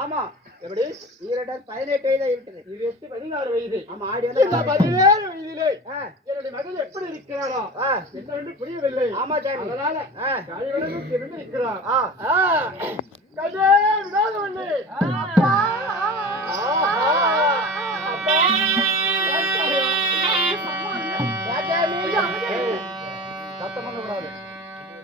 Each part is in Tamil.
ஆமா. எப்படி? ஈரடர் பதினெட்டு வயதா விட்டது இருபத்தி பதினாறு வயது. ஆமா ஆடி இந்த பதினேழு வயதிலே என்னுடைய மகள் எப்படி இருக்கிறாளோ ஆ, என்னவென்று புரியவில்லை. ஆமா சாமி. அதனால இருந்து இருக்கிறார் கஜே வினோதவல்லி அப்பா.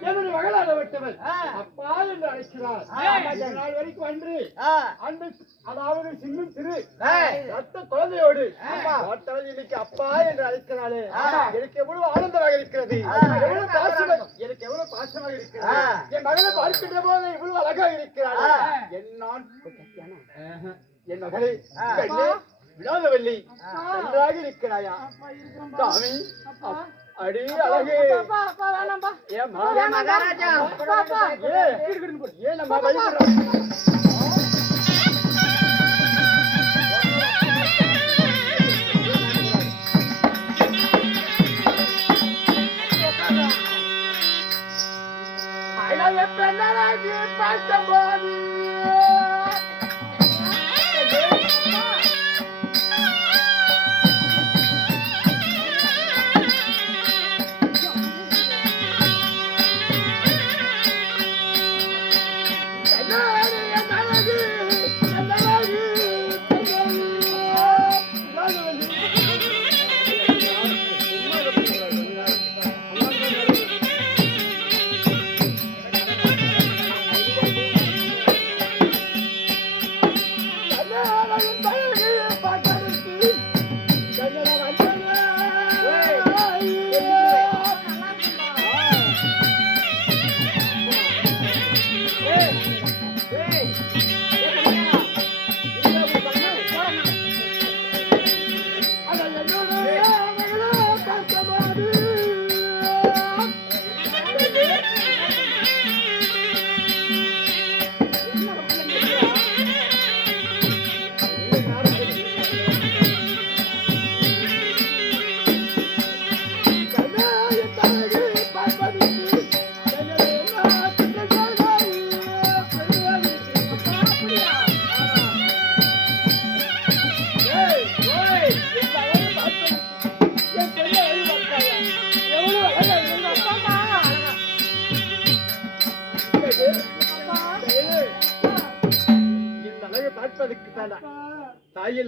என்னுடைய மகளாக விட்டவன் ஆ. அப்பா என்று அழைக்கிறார் ஆ. இந்த நாள் வரைக்கும் அன்று ஆ, அன்று அதாவது சின்னும் சிறு ஏய். ரத்த குழந்தையோடு ஆமா. பார்த்தவள் இன்னைக்கு அப்பா என்று அழைக்கிறாளே ஆமா. எனக்கு எவ்வளவு ஆனந்தமாக இருக்கிறது. எவ்வளவு பாசமாக எனக்கு எவ்வளவு பாசமாக இருக்கிறது ஆ. என் மகளை பார்க்கின்ற போது இவ்வளவு அழகாக இருக்கிறாள். என் நான். என் மகளே வினோதவல்லி நன்றாக இருக்கிறாயா? சாமி அடி அழகு. ஏன் மகாராஜா? ஏன் நம்ம பயப்படுறோம் அழகு பெண்ணழகு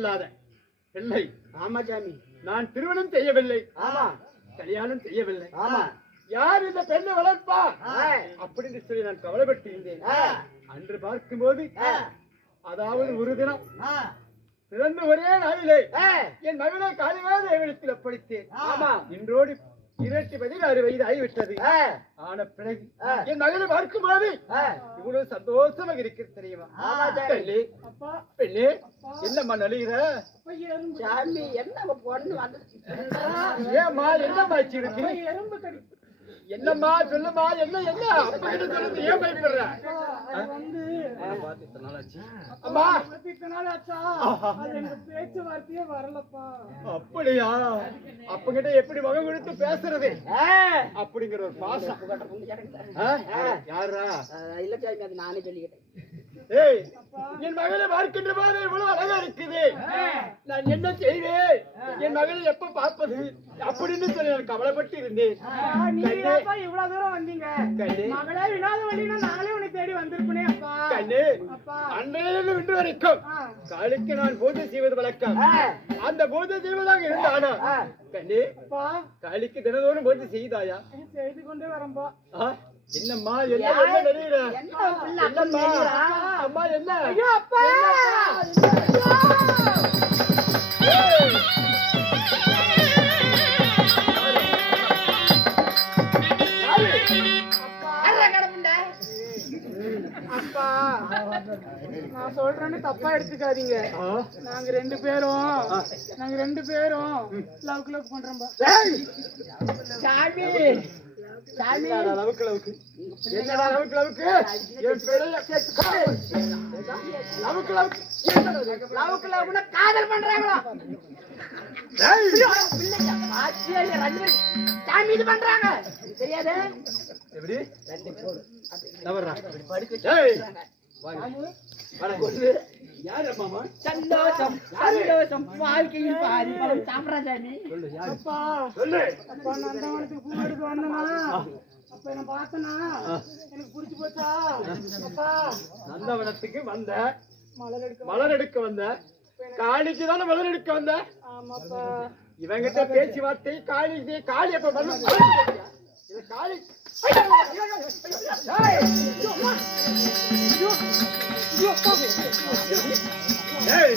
தாயில்லாத பிள்ளை ஆமா சாமி நான் திருமணம் செய்யவில்லை ஆமா கல்யாணம் செய்யவில்லை ஆமா யார் இந்த பெண்ணை வளர்ப்பா. அப்படின்னு சொல்லி நான் கவலைப்பட்டு இருந்தேன். அன்று பார்க்கும்போது. அதாவது ஒரு தினம். பிறந்த ஒரே நாளிலே ஆ. என் மகனை காலிகாத தேவனத்தில் ஒப்படைத்தேன் ஆமா. இன்றோடு இருபத்தி பதினாறு வயது ஆகிவிட்டது. ஆன பிறகு. என் மகனை பார்க்கும்போது. இவ்வளவு சந்தோஷமாக இருக்கிறது தெரியுமா. பெண்ணே, என்னம்மா நலிகிற சாமி என்ன பொண்ணு வந்து ஏம்மா என்னம்மா இருக்கு என்னம்மா சொல்லுமா என்ன என்ன? அப்பா கிட்ட சொல்லுது ஏன் பயப்படுற? ஆ? பார்த்து இத்தனை நாள் ஆச்சு. அம்மா ஆஹா. பேச்சுவார்த்தையே வரலப்பா அப்படியா அப்பங்கிட்ட எப்படி கொடுத்து பேசுறது. அப்படிங்கிற ஒரு பாசம்? யாரா இல்ல சாமி அது நானே சொல்லிக்கிட்டேன் என் மகளை பார்க்கின்ற போது இவ்வளவு அழகா இருக்குது. நான் என்ன செய்வேன்? என் மகளை எப்ப பார்ப்பது? அப்படின்னு சொல்லி நான் கவலைப்பட்டு இருந்தேன். இவ்வளவு தூரம் வந்தீங்க? கண்ணே, மகளே வினாத வழினா நாங்களே உன்னை தேடி வந்திருப்பனே அப்பா. கண்ணே, அன்றையிலிருந்து இன்று வரைக்கும். காலுக்கு நான் பூஜை செய்வது வழக்கம். அந்த பூஜை செய்வதாக இருந்தானா. கண்ணே காலிக்கு தினதோறும் பூஜை செய்தாயா? செய்து கொண்டே வரம்பா? என்னம்மா என்ன என்ன அப்படி என்னம்மா? அம்மா என்ன? ஐயோ அப்பா! ஏய்! அப்பா நான் சொல்றேன்னு தப்பா எடுத்துக்காதீங்க? நாங்க ரெண்டு பேரும் நாங்க ரெண்டு பேரும் லவ் லவ் பண்றோம்பா! சாமி! லவுக்கு லவுக்கு என்னடா லவுக்கு லவுக்கு என் பிள்ளைய லவுக்கு லவுக்கு என்னடா இது? லவ்க்கு லவ்னா காதல் பண்றாங்களா? ஏய், பிள்ளைங்க பாத்தியா இல்லையா? ரெண்டு பேரும் சாமி இது பண்றாங்க. இது தெரியாதே? எப்படி? ரெண்டு பேரும் தவறா படுக்க சந்தோஷம் சந்தோஷம் வாழ்க்கையில் பாதி சாம்ராஜாமி அப்பா சொல்லு அப்பா நந்தவனத்துக்கு பூ எடுக்க வந்தனா அப்ப என்ன பார்த்தனா எனக்கு புடிச்சு போச்சா அப்பா நந்தவனத்துக்கு வந்த மலர் எடுக்க மலர் எடுக்க வந்த காளிக்கு தானே மலர் எடுக்க வந்த ஆமாப்பா இவங்கிட்ட பேச்சுவார்த்தை காளி இது காளி அப்ப காளி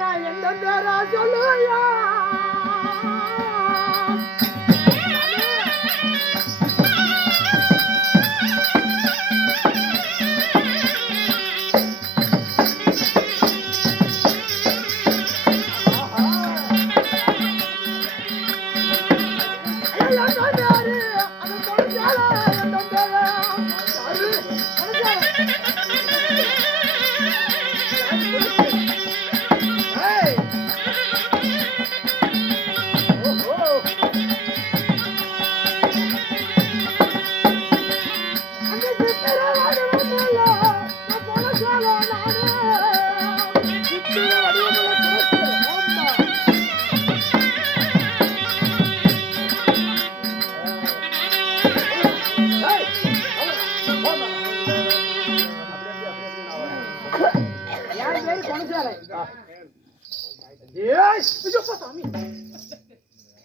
நான் எந்த பேரா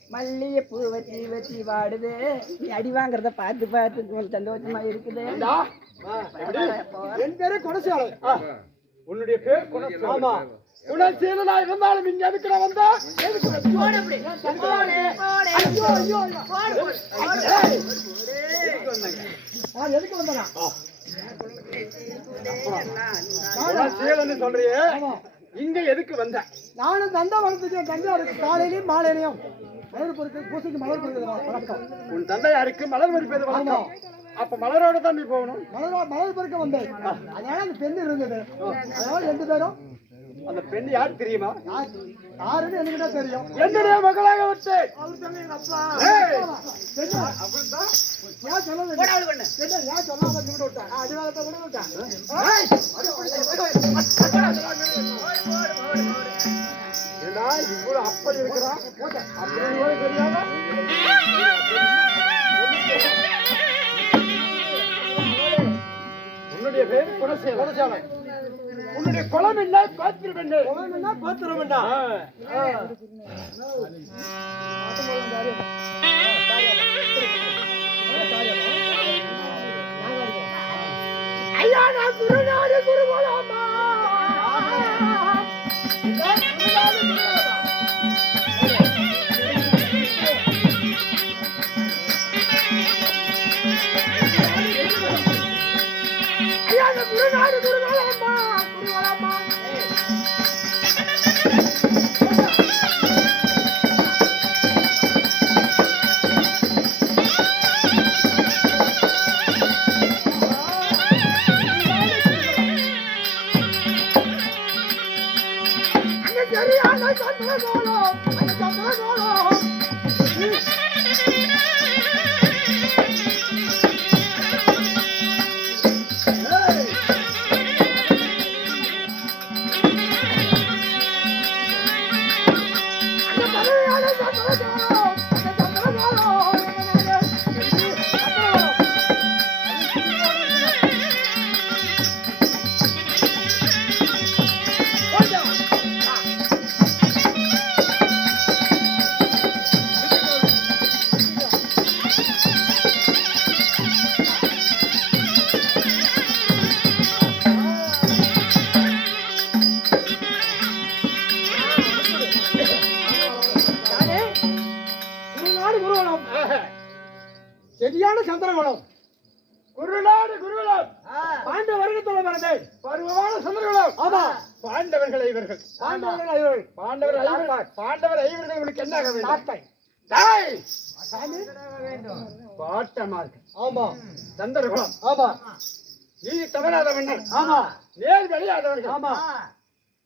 மல்லிகைப்பூ வச்சு வச்சு வாடுது. நீ அடி வாங்குறத பார்த்து பார்த்து உங்களுக்கு சந்தோஷமா இருக்குது? என் பேரு கொனசாலை. ஆ, உன்னுடைய பேர் குணசீலன். ஆமா. குணசீலனா இருந்தாலும் இங்க எதுக்கு நான் வந்தா எதுக்கு வந்தா? ஐயோ, ஐயோ, ஐயோ. ஏய், எதுக்கு வந்தீங்க? நான் எதுக்கு வந்தேனா? குணசீலன்னு சொல்றியே. இங்க எதுக்கு வந்த? நானும் தந்தாவனத்துக்கு என் தந்தையாருக்கு காலையிலையும் மாலையிலையும் மலர் பொருட்கள் பூசைக்கு மலர் பொருட்கள் வணக்கம் உன் தந்தையாருக்கு மலர் மறிப்பது வணக்கம் அப்ப மலரோட தான் நீ போகணும். மலர் மலர் பொருட்க வந்தேன். அதனால அந்த பெண் இருந்தது. அதனால ரெண்டு பேரும் அந்த பெண் யார் தெரியுமா? யார்? யாருன்னு எனக்கு தான் தெரியும். என்னுடைய மகளாக விட்டு அவர் எங்க அப்பா. ஏய். ஏன் சொல்ல வேண்டிய- பெண்ணு, ஏன் சொல்லாம விட்டு விட்டேன்? அடிவாளத்தை விட்டு விட்டேன். இவ்வளவு அப்படி இருக்கிறான் அப்படி கூட தெரியாம உன்னுடைய பேர் குணசேல குணசாலை உன்னுடைய குளம் என்ன கோத்திரம் என்ன குளம் என்ன கோத்திரம் என்ன ஐயா நான் குருநாடு குருகுலமா? பாண்டவர் ஐவர்கள். பாண்டவர் ஐவர்கள் இவனுக்கு என்ன ஆக வேண்டும் தாத்தை டேய்! சாமி? பாட்டமார்கள் ஆமா. சந்திரகுலம் ஆமா. நீதி தவறாத மன்னர் ஆமா. நேர் வெளியாதவர்கள். ஆமா.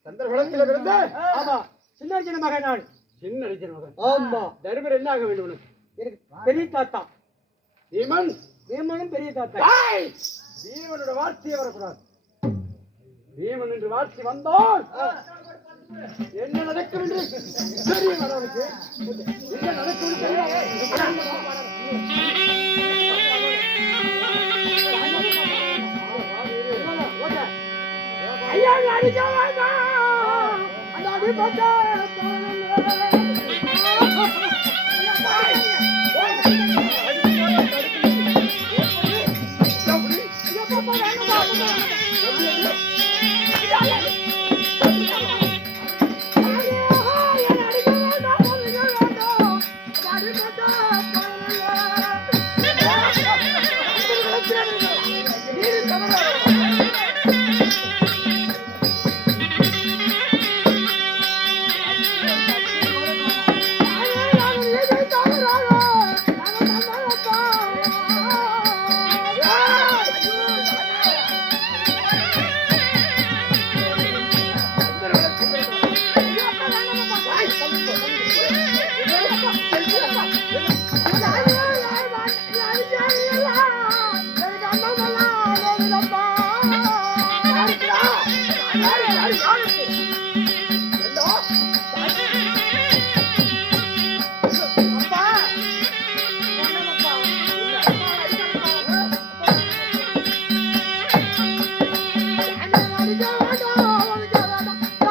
சந்திரகுலத்தில் இருந்து? ஆமா. சின்ன சின்ன மகன் நான் சின்ன அடிச்சர் மகன். ஆமா. தர்மர் என்ன ஆக வேண்டும் உனக்கு? எனக்கு பெரிய தாத்தா. பீமன் பெரிய தாத்தா! பீமனோட வார்த்தையே வரக்கூடாது. பீமன் என்று வார்த்தை வந்தால் என்ன நடக்கும் என்று தெரியும் அவனுக்கு என்ன நடக்கும் என்று ஐயா அடிக்க வேண்டாம். அந்த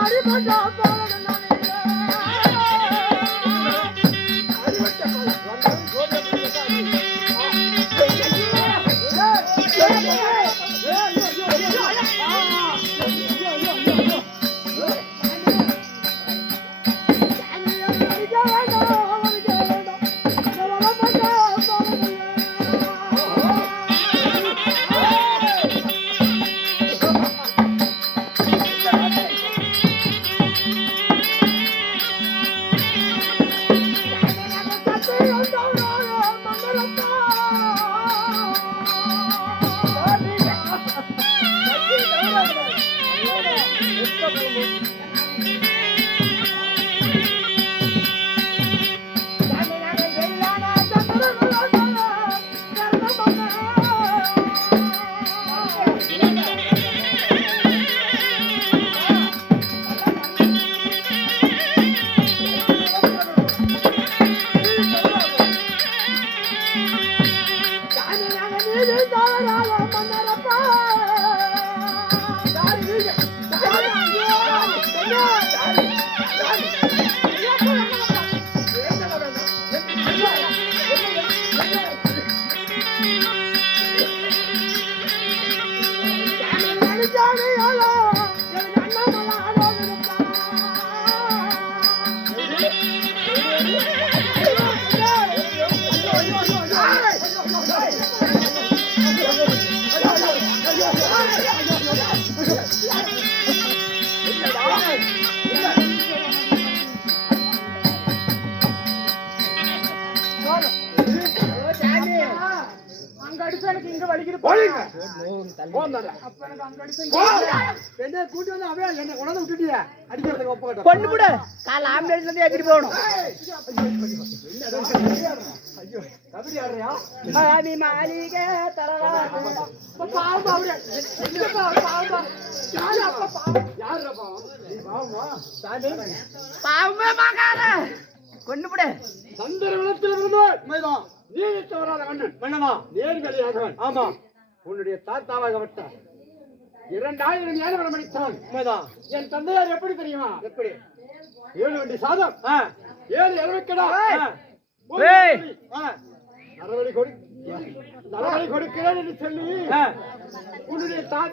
পারব না அடிபட்ட அங்க என்ன கூட்டி வந்து அப்படியே என்ன கொண்டாந்து விட்டுட்டியா. அடிக்கிறதுக்கு ஒப்புக்கிட்ட கொண்டு விடு. கால ஆம்புலன்ஸ்ல இருந்து ஏத்திட்டு போகணும். கபடி ஆடுறியா? மாமி மாளிகை தலவாசல். பாவம் அவரு. எங்க பாவம் பாவம்? யாரு அப்பா பாவம்? யாருடா பாவம்? நீ பாவமா சாமி பாவமே பார்க்காத. கொண்டு விடு. சந்திர விளத்தில் இருந்து உண்மைதான் நீதித்து வராத கண்ணன் மன்னனா நேர்கலியாகவன் ஆமா. உன்னுடைய தாத்தாவாகப்பட்ட இரண்டாயிரம் ஏழவரம் அடித்தான் உண்மைதான். என் தந்தையார் எப்படி தெரியுமா? எப்படி? ஏழு வண்டி சாதம். ஏழு ஏய். நரவழி கொடு. நரவழி கொடுக்கிறேன் என்று சொல்லி உன்னுடைய தாய்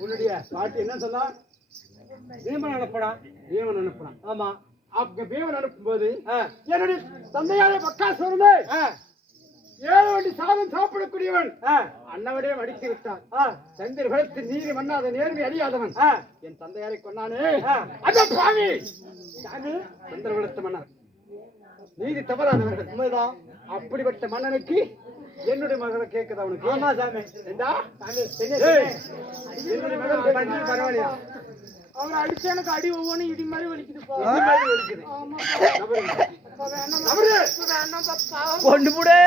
உன்னுடைய பாட்டி என்ன சொன்னா? பீமன் அனுப்பலாம் பீமன் அனுப்பலாம் ஆமா. அப்ப பீமன் அனுப்பும்போது என்னுடைய தந்தையாரே பக்கா சொன்னது ஏழு வண்டி சாதம் சாப்பிடக்கூடியவன். ஆ, அன்னவடையும் அடித்து விட்டான். சந்திர குலத்தில் நீதி மன்னாத நேர்மை அறியாதவன். என் தந்தையாரை கொண்டானே. அந்த சுவாமி! சந்திர குலத்து மன்னர். நீதி தவறானவர்கள் உண்மைதான். அப்படிப்பட்ட மன்னனுக்கு என்னுடைய மகளை கேட்குது அவனுக்கு ஆமா சாமி. என்னுடைய மகள் பரவாயில்லையா? அவங்க அடிச்ச எனக்கு அடி ஒவ்வொன்றும் இடி மாதிரி வலிக்குதுப்பா இது கொண்டு போடு.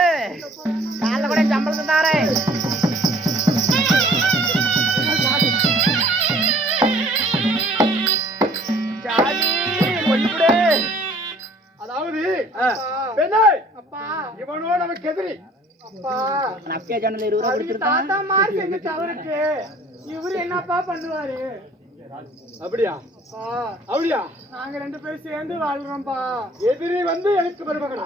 காலைல கூட சம்பளம் தாரே சாமி கொண்டு போடு. அதாவது இவனோ நமக்கு எதிரி. அப்பா. தாத்தா செஞ்ச தவறுக்கு? இவரு என்னப்பா பண்ணுவாரு? அப்படியா? அப்பா. அப்படியா? நாங்க ரெண்டு பேரும் சேர்ந்து வாழ்றோம்ப்பா. எதிரி வந்து எனக்கு மருமகனா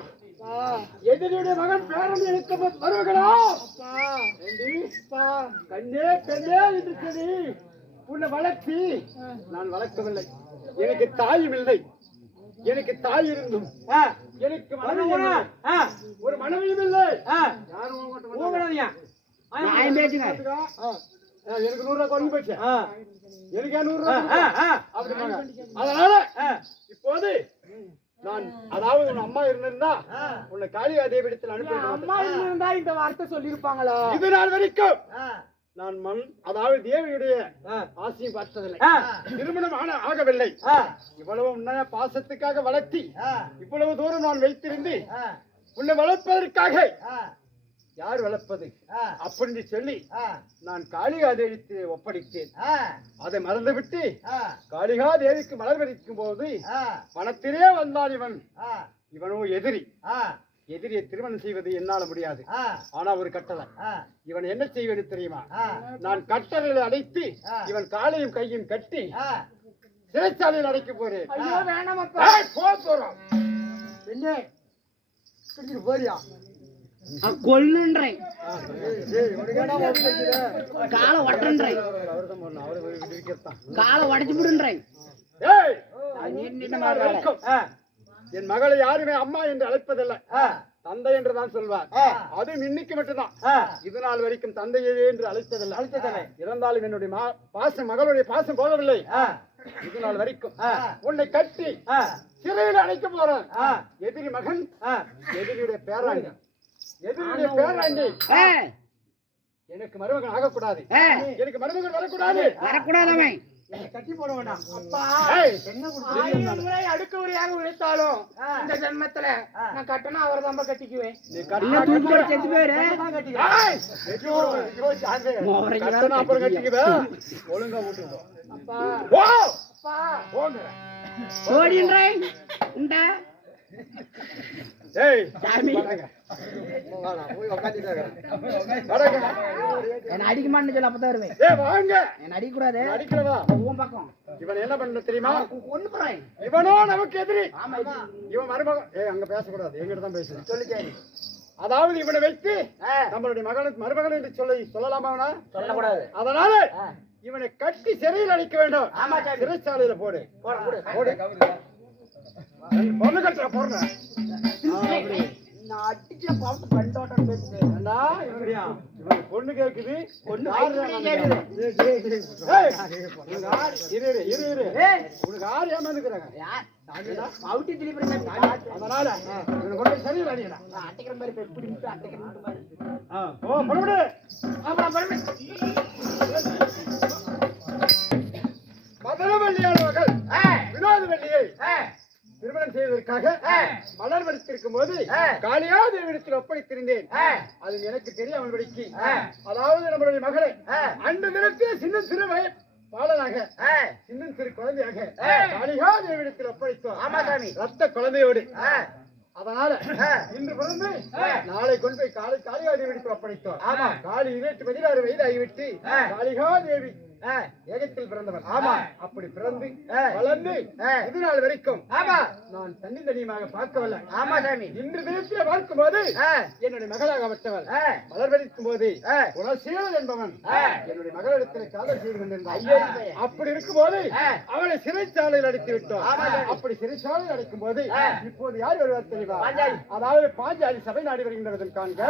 எதிரியுடைய மகன் பேரன் எனக்கு மருமகனா கண்ணே பெண்ணே என்று சரி உன்னை வளர்த்தி நான் வளர்க்கவில்லை. எனக்கு தாயும் இல்லை. எனக்கு தாய் இருந்தும். எனக்கு மனைவி ஒரு மனைவியும் இல்லை. யாரும் எனக்கு நூறு ரூபா குறைஞ்சு போச்சு. எனக்கு ஏன் நூறு ஆ, ரூபா ஆ, ஆ. அப்படின்னாங்க அதனால இப்போது நான் அதாவது உன் அம்மா இருந்திருந்தா. உன்னை காளியா தேவிடத்தில் அனுப்பி அம்மா இருந்தா இந்த வார்த்தை சொல்லிருப்பாங்களா இது நாள் வரைக்கும் நான் மண் அதாவது தேவியுடைய ஆசையும் பார்த்ததில்லை. திருமணம் ஆன ஆகவில்லை. இவ்வளவு உன்னைய பாசத்துக்காக வளர்த்தி இவ்வளவு தூரம் நான் வைத்திருந்து உன்னை வளர்ப்பதற்காக யார் வளர்ப்பது? அப்படின்னு சொல்லி நான் காளிகா தேவிக்கு ஒப்படைத்தேன் அதை மறந்துவிட்டு காளிகா தேவிக்கு மலர் பறிக்கும் போது வனத்திலே வந்தான் இவன். இவனோ எதிரி. எதிரியை திருமணம் செய்வது என்னால முடியாது. ஆனா ஒரு கட்டளை. இவன் என்ன செய்வது தெரியுமா? நான் கட்டளையில் அடைத்து. இவன் காலையும் கையும் கட்டி. சிறைச்சாலையில் அடைக்க போறேன். போறோம் போறியா? கொல்லுன்றேன்? காலை ஒட்டுன்றேன். காலை உடச்சு விடுன்றேன். என் மகளை யாருமே அம்மா என்று அழைப்பதில்லை. தந்தை என்று தான் சொல்வார். ஆ. அது இன்னைக்கு மட்டும்தான். இது நாள் வரைக்கும் தந்தையே என்று அழைத்ததில்லை. அழைத்ததில்லை. இருந்தாலும் என்னுடைய பாசம் மகளுடைய பாசம் போகவில்லை. இது நாள் வரைக்கும். உன்னை கட்டி சிறையில் அடைக்க போறேன். எதிரி மகன். எதிரியுடைய பேராண்டி எதிரியுடைய பேராண்டி. எனக்கு மருமகன் ஆகக்கூடாது. எனக்கு மருமகன் வரக்கூடாது. வரக்கூடாதவன். என்னை கட்டி போட வேண்டாம். அப்பா. ஆயிரம் முறை அடுக்க உரையாக உழைத்தாலும் இந்த ஜென்மத்துல நான் கட்டணும் அவரை தான் கட்டிக்குவேன். அப்புறம் கட்டிக்கியா. கட்டிக்குவ. ஒழுங்கா. அப்பா. அப்பா. போங்க. ஓடின்றேன் இந்த ஏய், சாமி. என்ன அடிக்க மாட்டேன்னு சொல்லி அப்பதான் வருவேன். வாங்க. என்ன அடிக்க கூடாது அடிக்கிறவா? உன் பக்கம். இவன் என்ன பண்ண தெரியுமா? போறேன் இவனோ நமக்கு எதிரி. இவன் மருமகன் ஏய் அங்க பேசக்கூடாது. எங்கிட்ட தான் பேசணும் சொல்லி அதாவது இவனை வைத்து நம்மளுடைய மகனுக்கு மருமகன் என்று சொல்லி சொல்லலாமா சொல்லக்கூடாது. அதனால இவனை கட்டி சிறையில் அடைக்க வேண்டும். சிறைச்சாலையில போடு. போடு பொண்ணு கட்டுற போடுற. நான் அடிச்ச பார்த்து கண்டோட்டம் பேசுறேன் ஏண்டா இப்படியா இவனுக்கு பொண்ணு கேக்குது பொண்ணு இரு இரு இரு இரு. உனக்கு ஆறு ஏமாந்துக்கிறாங்க யார் அவுட்டி திருப்பி அதனால இவனை கொண்டு போய் சிறையில் அடிக்கடா அட்டைக்கிற மாதிரி எப்படி அட்டைக்கிற பாரு. ஓ புறப்படு ஆமா பரமே மதுரவல்லியான மகள் வினோத வள்ளியை திருமணம் செய்வதற்காக மலர் வடித்திருக்கும் போது காளியா தேவிடத்தில் ஒப்படைத்திருந்தேன். அது எனக்கு தெரியாமல்படிக்கு அதாவது நம்மளுடைய மகளை அன்று தினத்தில் சின்ன சிறு வய பாலனாக சின்ன சிறு குழந்தையாக காளிகா தேவிடத்தில் ஒப்படைத்தோம். ஆமா சாமி. ரத்த குழந்தையோடு. அதனால இன்று பிறந்து நாளை கொண்டு போய் காளி காளிகா தேவிடத்தில் ஒப்படைத்தோம். ஆமா. காளி இருபத்தி பதினாறு வயது ஆகிவிட்டு காளிகா தேவி ஏகத்தில் பிறந்தவன் ஆமா. அப்படி பிறந்து. வளர்ந்து. இது நாள் வரைக்கும் ஆமா நான் தண்ணி தனியமாக பார்க்கவில்லை ஆமா சாமி இன்று தினத்திலே பார்க்கும்போது ஆ, என்னுடைய மகளாகப்பட்டவள் ஆ, மலர்வெளிக்கும் போது ஆ. குணசீலன் என்பவன். என்னுடைய மகளிடத்தில் காதல் செய்து ஐயோ. அப்படி இருக்கும்போது ஆ. அவளை சிறைச்சாலையில் அடைத்து விட்டோம். அப்படி சிறைச்சாலையில் அடைக்கும் போது. இப்போது யார் வருவார் தெரியுமா. அதாவது பாஞ்சாலி சபை நாடி வருகின்றதும் காண்க